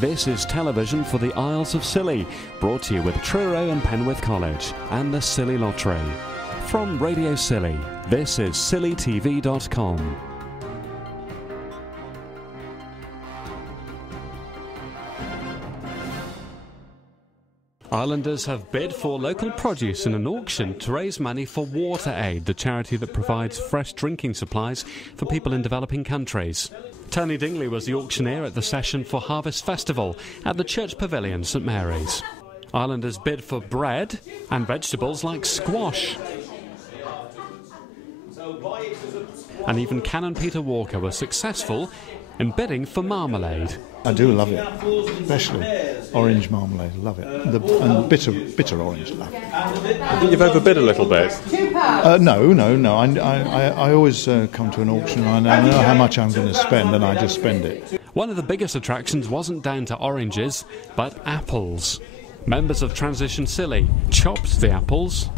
This is television for the Isles of Scilly, brought to you with Truro and Penwith College and the Scilly Lottery. From Radio Scilly, this is scillytv.com. Islanders have bid for local produce in an auction to raise money for WaterAid, the charity that provides fresh drinking supplies for people in developing countries. Tony Dingley was the auctioneer at the session for Harvest Festival at the Chruch Pavillion, St Mary's. Islanders bid for bread and vegetables like squash. And even Canon Peter Walker was successful in bidding for marmalade. I do love it, especially orange marmalade, love it. And bitter orange, love it. I think you've overbid a little bit. No. I always come to an auction and I know how much I'm going to spend and I just spend it. One of the biggest attractions wasn't down to oranges, but apples. Members of Transition Scilly chopped the apples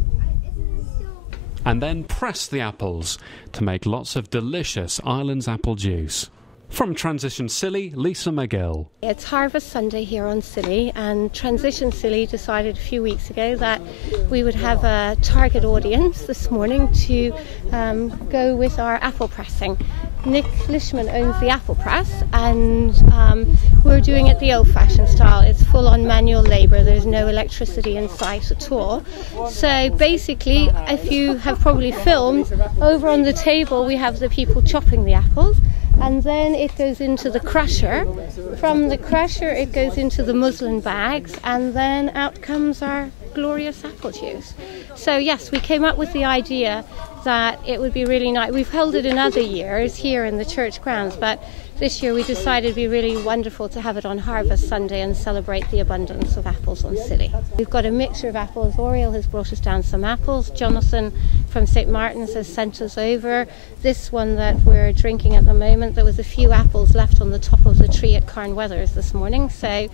and then pressed the apples to make lots of delicious Islands apple juice. From Transition Scilly, Lisa McGill. It's Harvest Sunday here on Scilly, and Transition Scilly decided a few weeks ago that we would have a target audience this morning to go with our apple pressing. Nick Lishman owns the apple press, and we're doing it the old-fashioned style. It's full-on manual labour. There's no electricity in sight at all. So basically, if you have probably filmed, over on the table we have the people chopping the apples, and then it goes into the crusher. From the crusher it goes into the muslin bags, and then out comes our glorious apple juice. So yes, we came up with the idea that it would be really nice. We've held it in other years here in the church grounds, but this year we decided it'd be really wonderful to have it on Harvest Sunday and celebrate the abundance of apples on Scilly. We've got a mixture of apples. Oriel has brought us down some apples. Jonathan from St Martin's has sent us over this one that we're drinking at the moment. There was a few apples left on the top of the tree at Carnweathers this morning, so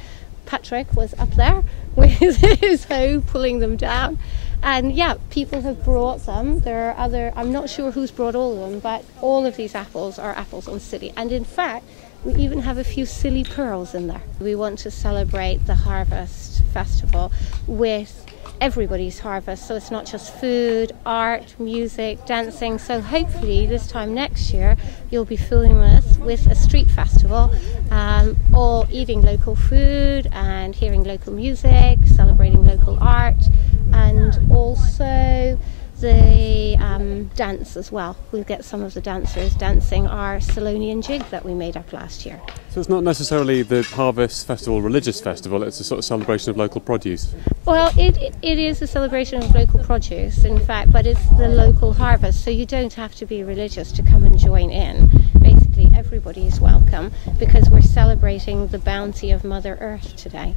Patrick was up there with his hoe pulling them down. And yeah, people have brought them. There are other, I'm not sure who's brought all of them, but all of these apples are apples on Scilly. And in fact, we even have a few Scilly pearls in there. We want to celebrate the Harvest Festival with everybody's harvest, so it's not just food, art, music, dancing. So hopefully this time next year you'll be filming us with a street festival, all eating local food and hearing local music, celebrating local art, and also the dance as well. We'll get some of the dancers dancing our Scillonian jig that we made up last year. So it's not necessarily the Harvest Festival religious festival, it's a sort of celebration of local produce? Well, it is a celebration of local produce, in fact, but it's the local harvest, so you don't have to be religious to come and join in. Basically, everybody is welcome because we're celebrating the bounty of Mother Earth today.